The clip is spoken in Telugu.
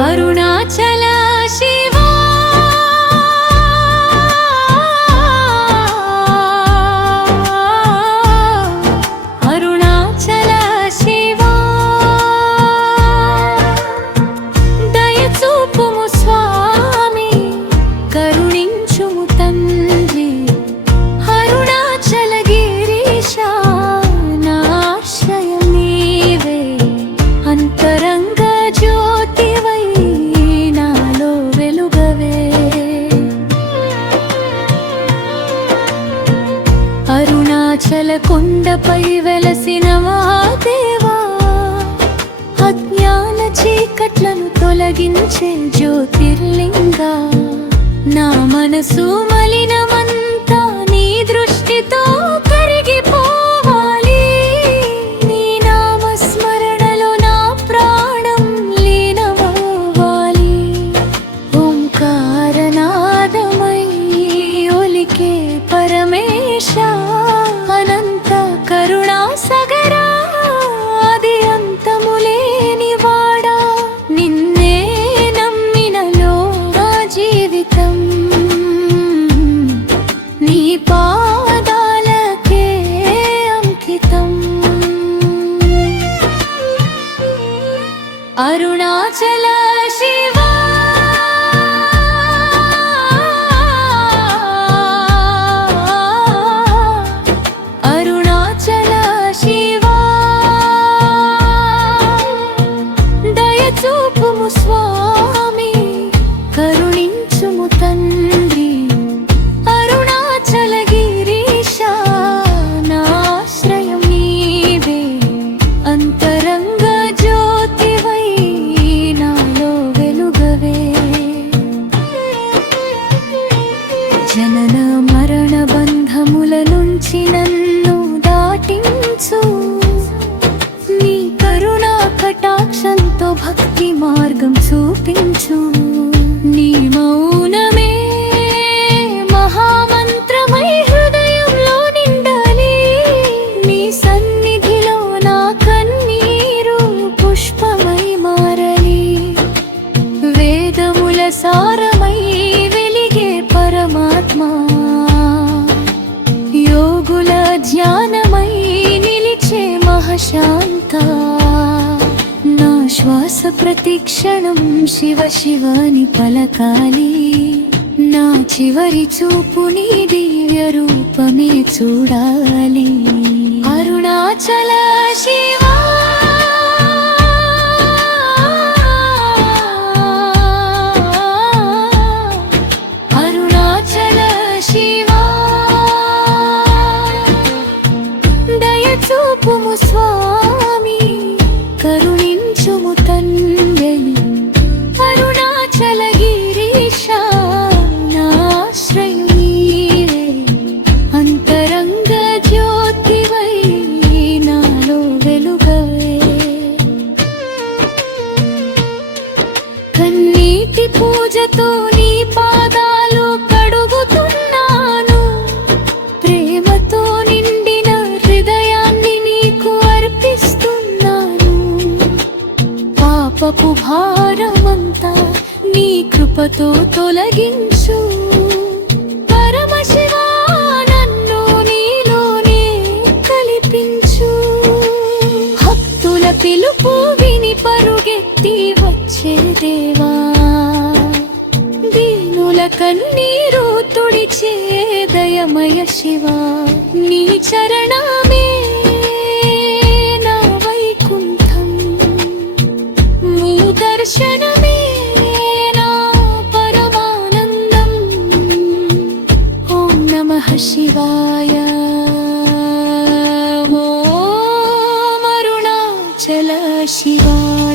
అరుణాచల శివా అరుణాచల శివా దయచూపుము స్వామి కరుణించుము తండ్రి అరుణాచల గిరీశ నా ఆశ్రయం నీవే అంతరంగ జ్యోతివై నాలో వెలుగవే అరుణాచల కొండపై వెలసిన దేవా అజ్ఞాన చీకట్లను తొలగించే జ్యోతిర్లింగా నా మనసు మలినమంతా నీ దృష్టితో కరిగిపోవాలి నీ నామస్మరణలో నా ప్రాణం లీనమవ్వాలి ఓంకారనాదమై ఒలికే పరమేశ అనంత కరుణా సగరా ఆది అంతములేని వాడా నిన్నే నమ్మినలో నా జీవితం నీ పాదాలకే అంకితం అరుణాచల శివా అరుణాచల శివా దయచూపుము స్వామి కరుణించుము తండ్రి అరుణాచల గిరీశ నా ఆశ్రయం నీవే అంతరంగ జ్యోతివై నాలో వెలుగవే జనన మరణ బంధముల నుంచి నన్ను దాటించు నీ కరుణా కటాక్షంతో భక్తి మార్గం చూపించు నీ మౌనమే మహామంత్రమై హృదయంలో నిండాలి నీ సన్నిధిలో నా కన్నీరు పుష్పమై మారలి వేదముల సారమై వెలిగే పరమాత్మ యోగుల ధ్యానమై నిలిచే మహాశాంత నా శ్వాస ప్రతిక్షణం శివ శివని పలకాలి నా చివరి చూపు నీ దివ్య రూపమే చూడాలి అరుణాచల శివా అరుణాచల శివా దయచూపుము స్వామి కరుణించుము తండ్రి అరుణాచల గిరీశ నా ఆశ్రయం నీవే అంతరంగ జ్యోతివై నాలో వెలుగవే కన్నీటి పూజతో నీ పాదాలు కడుగుతున్నాను ప్రేమతో నిండిన హృదయాన్ని నీకు అర్పిస్తున్నాను పాపపు భారమంతా నీ కృపతో తొలగించు పరమశివా నన్ను నీలోనే కలిపించు భక్తుల పిలుపు విని పరుగెత్తి వచ్చే దేవా దీనుల కన్నీరు తుడిచే దయమయ శివా నీ చరణమే నా వైకుంఠం నీ దర్శనమే నా పరమానందం ఓం నమః శివాయ ఓం అరుణాచల శివాయ